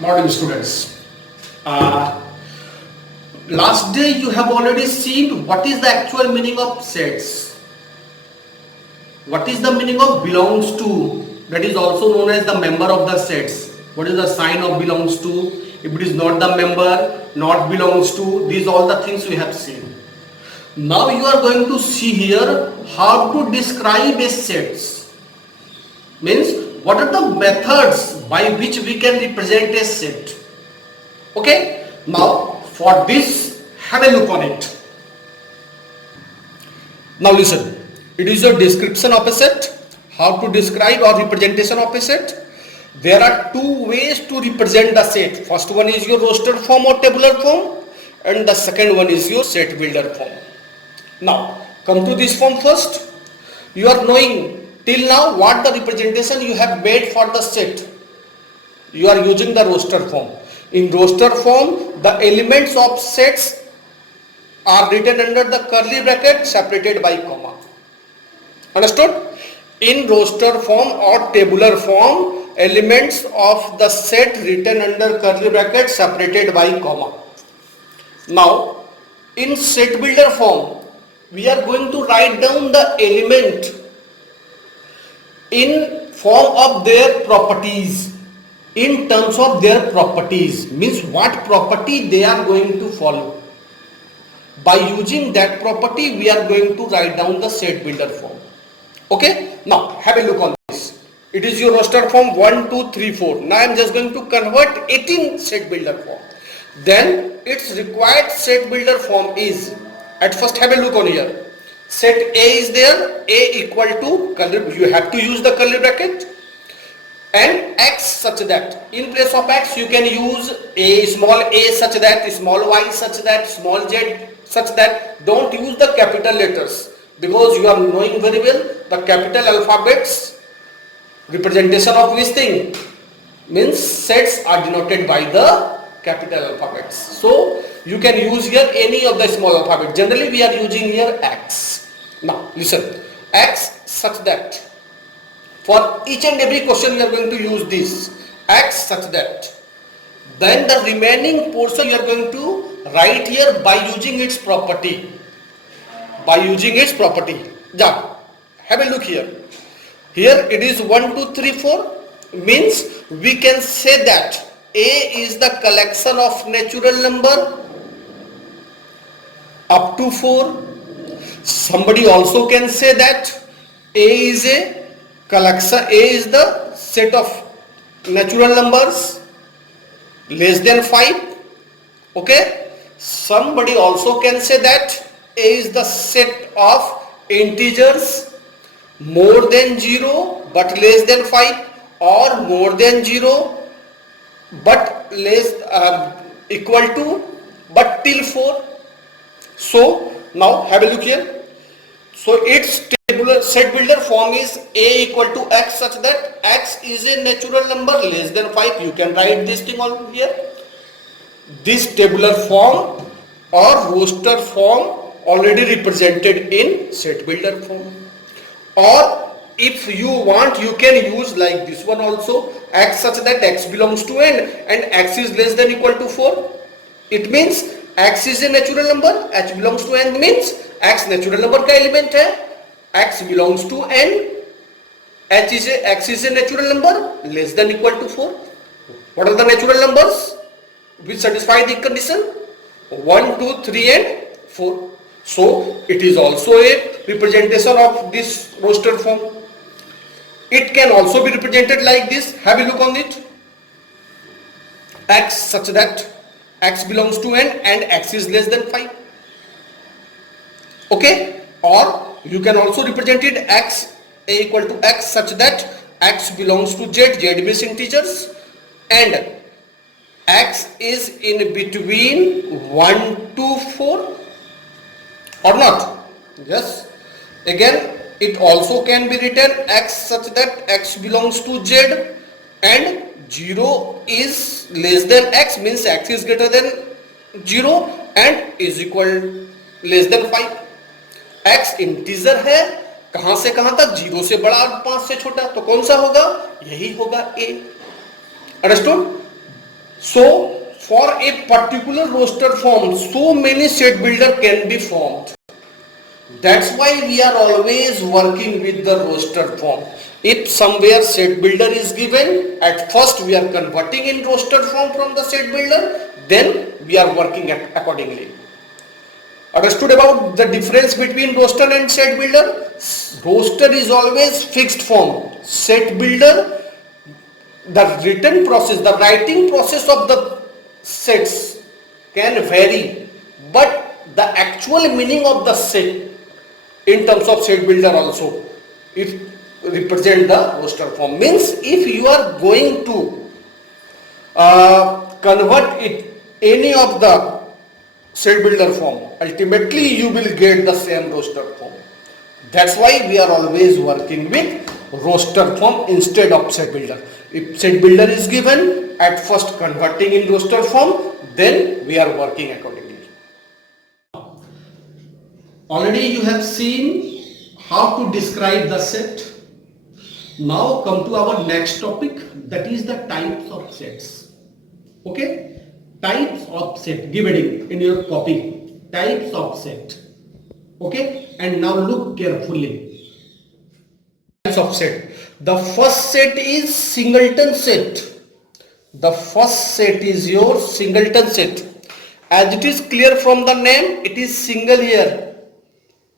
Morning students. Uh, Last day you have already seen what is the actual meaning of sets. What is the meaning of belongs to, that is also known as the member of the sets. What is the sign of belongs to, if it is not the member, not belongs to, these all the things we have seen. Now you are going to see here how to describe a sets. Means what are the methods by which we can represent a set. Okay, now for this have a look on it. Now listen, it is a description of a set, how to describe or representation of a set. There are two ways to represent the set. First one is your roster form or tabular form, and the second one is your set builder form. Now come to this form first. You are knowing till now what the representation you have made for the set. You are using the roster form. In roster form, the elements of sets are written under the curly bracket separated by comma. Understood? In roster form or tabular form, elements of the set written under curly bracket separated by comma. Now, in set builder form, we are going to write down the element in form of their properties. In terms of their properties, means what property they are going to follow. By using that property, we are going to write down the set builder form. Okay, now have a look on this. It is your roster form 1, 2, 3, 4. Now I am just going to convert it in set builder form. Then its required set builder form is, at first have a look on here. Set A is there, A equal to curly, you have to use the curly bracket, and x such that in place of x you can use a small a such that, small y such that, small z such that. Don't use the capital letters because you are knowing very well the capital alphabets representation of this thing means sets are denoted by the capital alphabets. So you can use here any of the small alphabet. Generally we are using here x. Now listen, x such that. For each and every question we are going to use this x such that. Then the remaining portion you are going to write here by using its property. By using its property. Yeah, have a look here. Here it is 1, 2, 3, 4. Means we can say that A is the collection of natural number up to 4. Somebody also can say that A is a collection, A is the set of natural numbers less than 5. Okay, somebody also can say that A is the set of integers more than 0 but less than 5, or more than 0 but less equal to but till 4. So now have a look here. So its tabular set builder form is A equal to x such that x is a natural number less than 5. You can write this thing on here. This tabular form or roster form already represented in set builder form. Or if you want, you can use like this one also, x such that x belongs to n and x is less than equal to 4. It means x is a natural number, h belongs to n means x natural number का element है, x belongs to n, x is a natural number less than equal to 4. What are the natural numbers which satisfy the condition? 1, 2, 3 and 4. So it is also a representation of this roster form. It can also be represented like this. Have a look on it. X such that x belongs to n and x is less than 5. Okay, or you can also represent it x a equal to x such that x belongs to z, z means integers, and x is in between 1 to 4 or not. Yes, again it also can be written x such that x belongs to z and 0 is less than x means x is greater than 0 and is equal less than 5. x integer है, कहां से कहां तक, 0 से बड़ा और 5 से छोटा, तो कौन सा होगा, यही होगा a. Understood? So for a particular roster form, so many set builder can be formed. That's why we are always working with the roster form. If somewhere set builder is given, at first we are converting in roster form from the set builder, then we are working accordingly. Understood about the difference between roster and set builder? Roster is always fixed form. Set builder, the written process, the writing process of the sets can vary, but the actual meaning of the set in terms of set builder also, it represent the roster form. Means if you are going to convert it any of the set builder form, ultimately you will get the same roster form. That's why we are always working with roster form instead of set builder. If set builder is given, at first converting in roster form, then we are working accordingly. Already you have seen how to describe the set. Now come to our next topic, that is the types of sets. Okay, types of set, give heading in your copy, types of set. Okay, and now look carefully. Types of set. The first set is Singleton set. The first set is your Singleton set. As it is clear from the name, it is single here.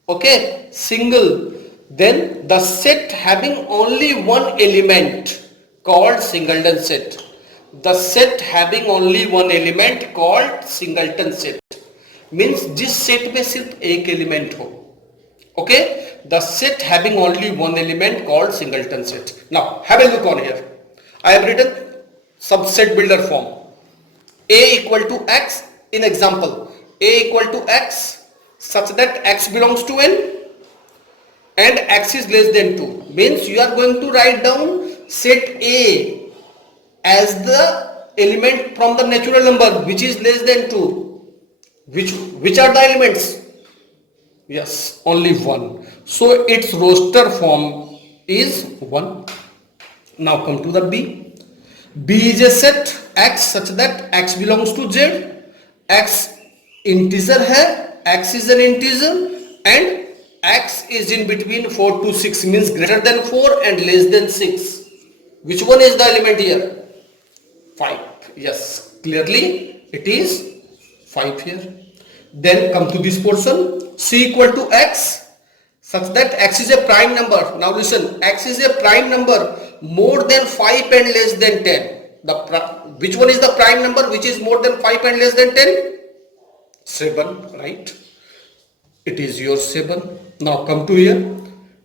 Okay, single. Then the set having only one element called Singleton set. The set having only one element called Singleton set. Means जिस set में सिर्फ एक element हो. Okay, the set having only one element called Singleton set. Now have a look on here. I have written some set builder form. A equal to x in example. A equal to x such that x belongs to n and x is less than 2. Means you are going to write down set A as the element from the natural number which is less than 2. Which are the elements? Yes, only 1. So its roster form is 1. Now come to the B. B is a set x such that x belongs to z. X integer hai, x is an integer and x is in between 4 to 6, means greater than 4 and less than 6. Which one is the element here? 5. Yes, clearly it is 5 here. Then come to this portion, c equal to x such that x is a prime number. Now listen, x is a prime number more than 5 and less than 10. Which one is the prime number which is more than 5 and less than 10? 7, right? It is your 7. Now come to here.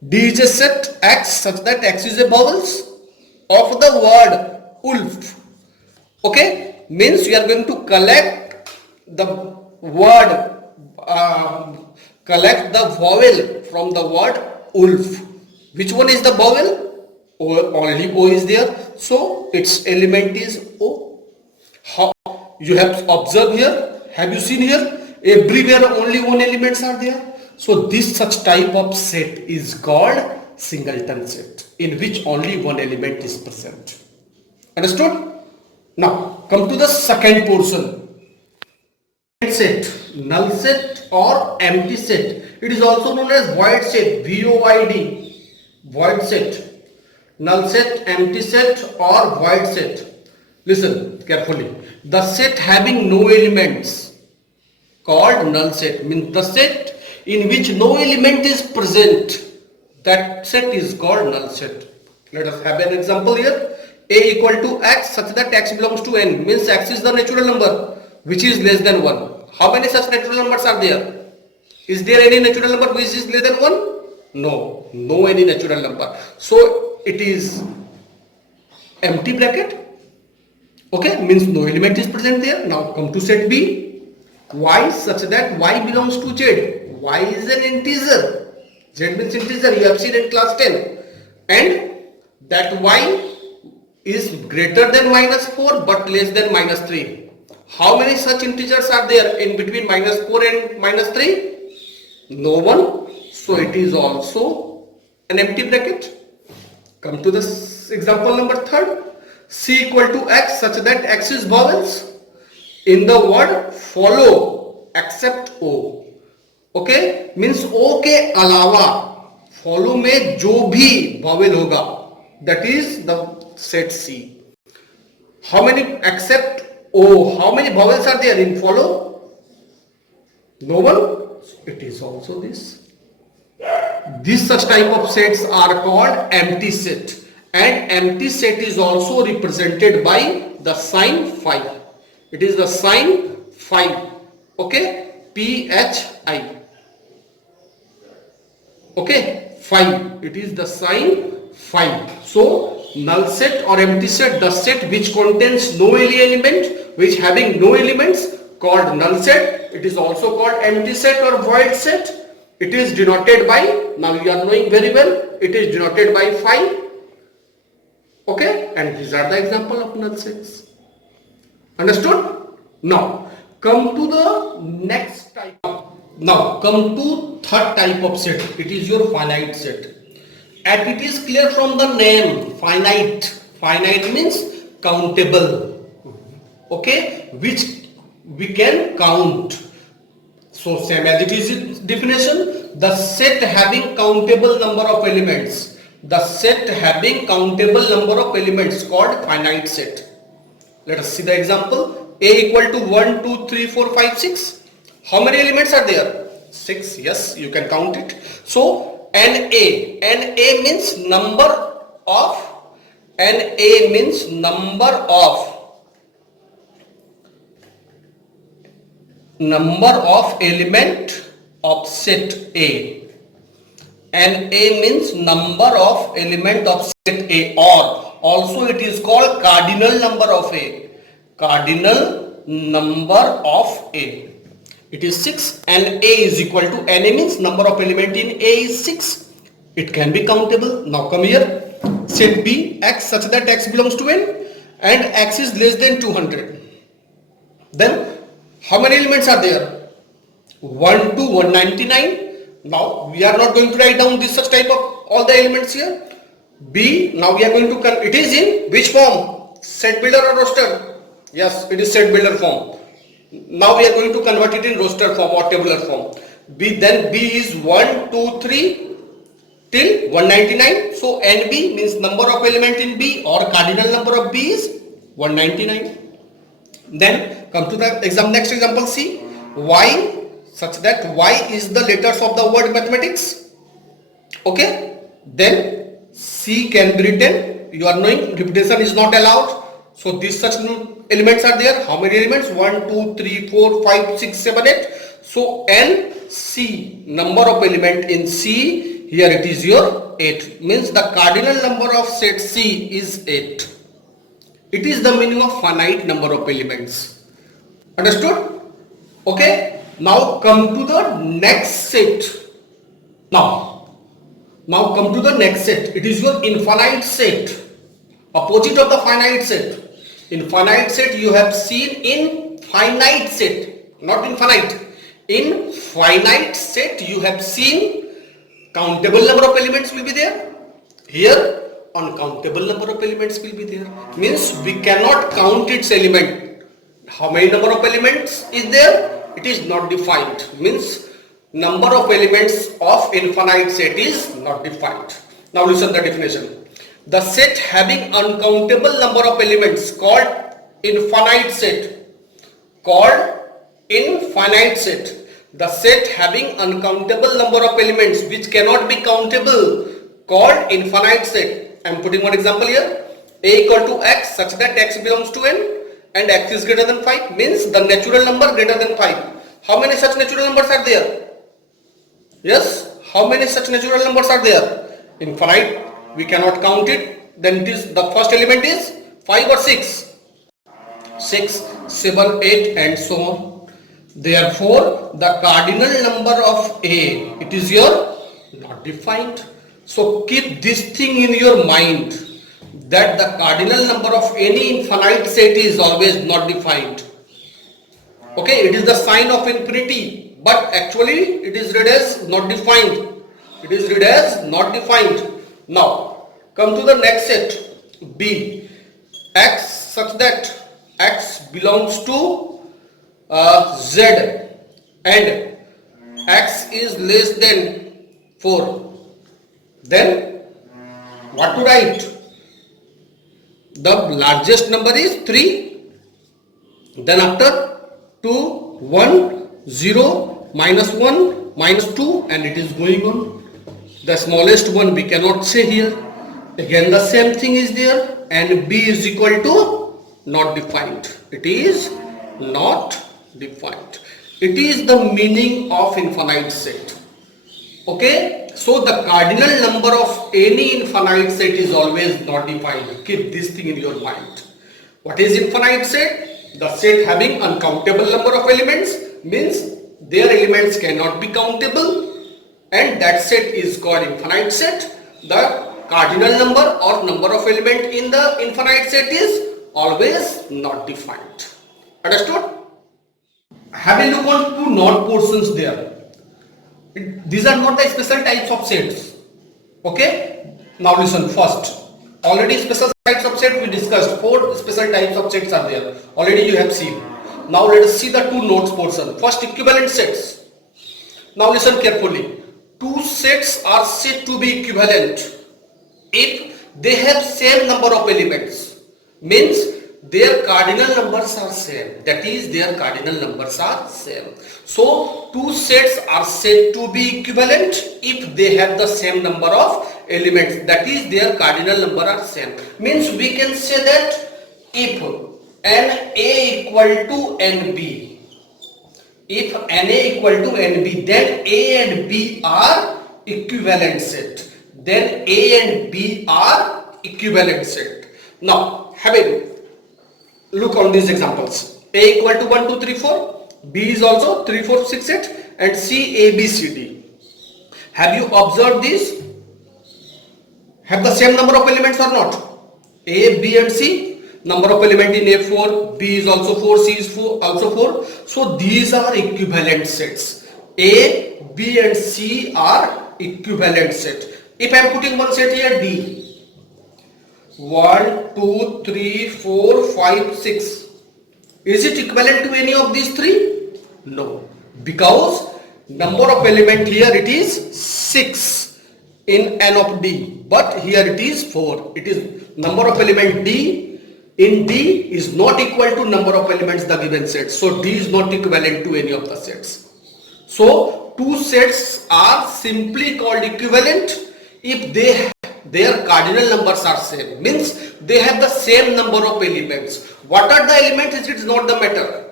D is a set x such that x is a vowels of the word wolf. Okay, means we are going to collect the word, collect the vowel from the word wolf. Which one is the vowel? Only O is there, so its element is O. How you have observed here? Have you seen here? Everywhere only one elements are there. So this such type of set is called Singleton set, in which only one element is present. Understood? Now come to the second portion. Set, null set or empty set. It is also known as void set, VOID, void set. Null set, empty set or void set. Listen carefully. The set having no elements called null set, means the set in which no element is present, that set is called null set. Let us have an example here. A equal to x such that x belongs to n, means x is the natural number which is less than 1. How many such natural numbers are there? Is there any natural number which is less than 1? No, no any natural number. So it is empty bracket. Okay, means no element is present there. Now come to set B. Y such that y belongs to z. Y is an integer. Z means integer, you have seen in class 10. And that y is greater than -4 but less than -3. How many such integers are there in between -4 and -3? No one. So it is also an empty bracket. Come to this example number 3. C equal to X such that X is vowels in the word follow except O. Okay, means O के अलावा follow में जो भी vowel होगा, that is the set C. How many except O? How many vowels are there in follow? No one. It is also this. These such type of sets are called empty set, and empty set is also represented by the sign phi. It is the sign phi. Okay, PHI. Okay, phi. It is the sign phi. So null set or empty set, the set which contains no element, which having no elements, called null set. It is also called empty set or void set. It is denoted by, now you are knowing very well, it is denoted by phi. Okay, and these are the example of null sets. Understood? Now come to the next type. Now come to third type of set. It is your finite set. And it is clear from the name, finite. Finite means countable. Okay, which we can count. So same as it is its definition, the set having countable number of elements. The set having countable number of elements called finite set. Let us see the example. A equal to 1, 2, 3, 4, 5, 6. How many elements are there? 6. Yes, you can count it. So NA. NA means number of element of set A. NA means number of element of set A, or also it is called cardinal number of A. Cardinal number of A. It is 6, and A is equal to NA means number of element in A is 6. It can be countable. Now come here. Set B X such that X belongs to N and X is less than 200. Then how many elements are there? 1 to 199. Now we are not going to write down this such type of all the elements here. B, now we are going to, it is in which form? Set builder or roster? Yes, it is set builder form. Now we are going to convert it in roster form or tabular form. B, then B is 1, 2, 3 till 199. So NB means number of element in B or cardinal number of B is 199. Then come to the next example C. Y such that Y is the letters of the word mathematics. Okay. Then C can be written. You are knowing repetition is not allowed. So these such elements are there. How many elements? 1, 2, 3, 4, 5, 6, 7, 8. So N C number of element in C, here it is your 8. Means the cardinal number of set C is 8. It is the meaning of finite number of elements. Understood? Okay. Now come to the next set. Now come to the next set. It is your infinite set. Opposite of the finite set. In finite set you have seen in finite set, not infinite. In finite set you have seen countable number of elements will be there. Here uncountable number of elements will be there. Means we cannot count its element. How many number of elements is there? It is not defined. Means number of elements of infinite set is not defined. Now listen the definition. The set having uncountable number of elements called infinite set. Called infinite set. The set having uncountable number of elements which cannot be countable called infinite set. I am putting one example here. A equal to X such that X belongs to N and X is greater than 5 means the natural number greater than 5. How many such natural numbers are there? Yes, how many such natural numbers are there? Infinite, we cannot count it. Then it is the first element is 5 or 6? 6, 7, 8 and so on. Therefore, the cardinal number of A, it is your not defined. So keep this thing in your mind that the cardinal number of any infinite set is always not defined. Okay, it is the sign of infinity, but actually it is read as not defined. It is read as not defined. Now come to the next set B. x such that x belongs to z and x is less than 4, then what to write? The largest number is 3, then after 2, 1, 0, minus 1, minus 2, and it is going on. The smallest one we cannot say here. Again the same thing is there, and b is equal to not defined. It is not defined. It is the meaning of infinite set. Okay, so the cardinal number of any infinite set is always not defined. Keep this thing in your mind. What is infinite set? The set having uncountable number of elements, means their elements cannot be countable, and that set is called infinite set. The cardinal number or number of element in the infinite set is always not defined. Understood? Have a look on two not portions there. These are not the special types of sets. Okay, now listen first. Already special types of set we discussed. 4 special types of sets are there. Already you have seen. Now let us see the two nodes portion. First, equivalent sets. Now listen carefully. Two sets are said to be equivalent if they have same number of elements. Means their cardinal numbers are same. That is, their cardinal numbers are same. So two sets are said to be equivalent if they have the same number of elements. That is, their cardinal number are same. Means we can say that if n a equal to n b, if n a equal to n b, then a and b are equivalent set. Then a and b are equivalent set. Now having look on these examples. A equal to 1, 2, 3, 4. B is also 3, 4, 6, 8. And C, A, B, C, D. Have you observed this? Have the same number of elements or not? A, B and C. Number of element in A 4. B is also 4. C is also 4. So these are equivalent sets. A, B and C are equivalent set. If I am putting one set here, D. 1, 2, 3, 4, 5, 6. Is it equivalent to any of these three? No. Because number of element here it is 6 in n of D. But here it is 4. It is number of element D in D is not equal to number of elements the given set. So D is not equivalent to any of the sets. So two sets are simply called equivalent if their cardinal numbers are same, means they have the same number of elements. What are the elements? It is not the matter.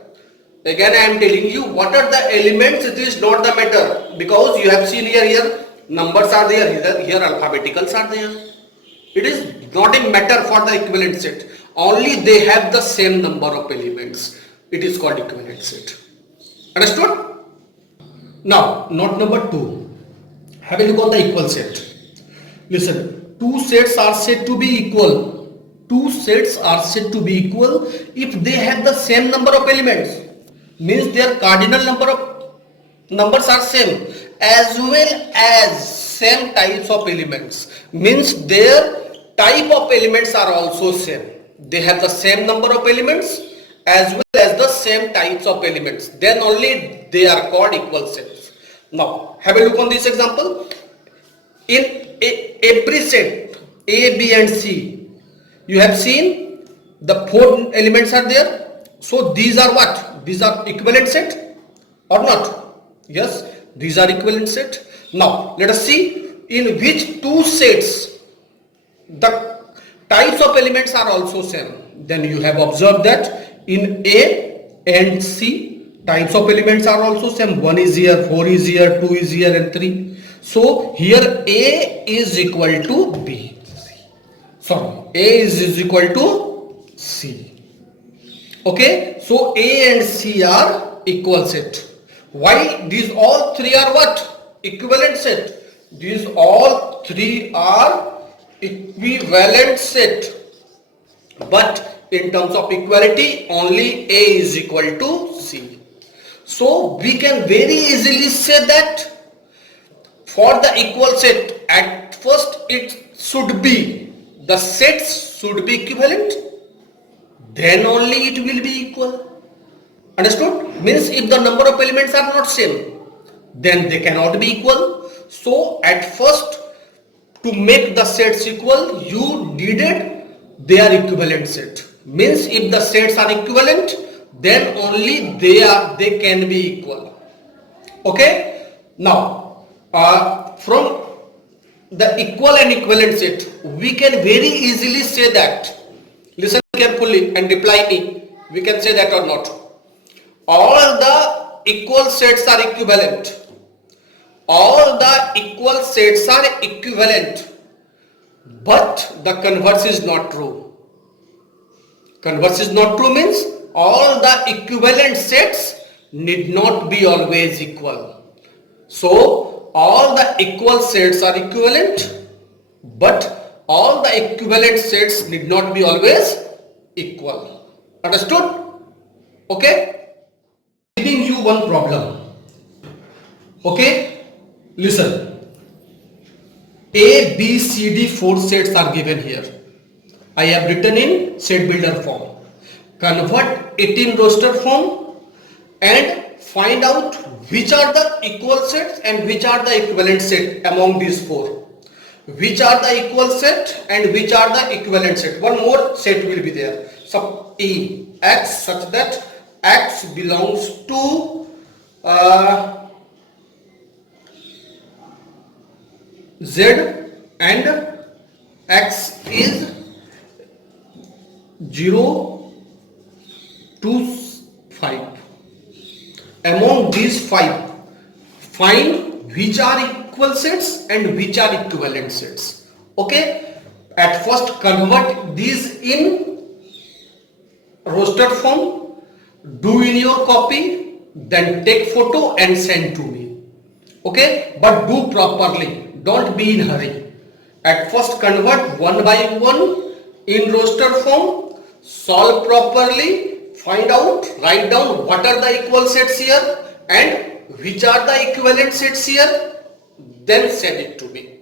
Again I am telling you, what are the elements? It is not the matter, because you have seen here numbers are there, here alphabeticals are there. It is not a matter for the equivalent set. Only they have the same number of elements. It is called equivalent set. Understood? Now note number 2. Have a look on the equal set. Listen, two sets are said to be equal. Two sets are said to be equal if they have the same number of elements. Means their cardinal numbers are same, as well as same types of elements. Means their type of elements are also same. They have the same number of elements as well as the same types of elements. Then only they are called equal sets. Now have a look on this example. In every set A, B and C, you have seen the 4 elements are there. So these are what? These are equivalent set or not? Yes, these are equivalent set. Now let us see in which two sets the types of elements are also same. Then you have observed that in A and C types of elements are also same. 1 is here, 4 is here, 2 is here and 3. So here A is equal to B. Sorry, A is equal to C. Okay, so A and C are equal set. Why? These all three are what? Equivalent set. These all three are equivalent set. But in terms of equality, only A is equal to C. So we can very easily say that for the equal set, at first it should be, the sets should be equivalent. then only it will be equal. Understood? Means if the number of elements are not same, then they cannot be equal. So at first, to make the sets equal, you needed their equivalent set. Means if the sets are equivalent, then only they can be equal. Okay? Now, from the equal and equivalent set, we can very easily say that. Listen carefully and reply me. We can say that or not. All the equal sets are equivalent. All the equal sets are equivalent, but the converse is not true. Converse is not true means all the equivalent sets need not be always equal. So all the equal sets are equivalent, but all the equivalent sets need not be always equal. Understood? Okay? Giving you one problem. Okay? Listen. A, B, C, D 4 sets are given here. I have written in set builder form. Convert it in roster form and find out which are the equal sets and which are the equivalent set among these 4. Which are the equal set and which are the equivalent set. One more set will be there. So E, X such that X belongs to Z and X is 0 to 5. Among these 5, find which are equal sets and which are equivalent sets. Okay? At first convert these in roster form, do in your copy, then take photo and send to me. Okay? But do properly. Don't be in hurry. At first convert one by one in roster form, solve properly, find out, write down what are the equal sets here and which are the equivalent sets here, then send it to me.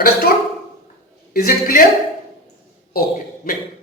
Understood? Is it clear? Okay.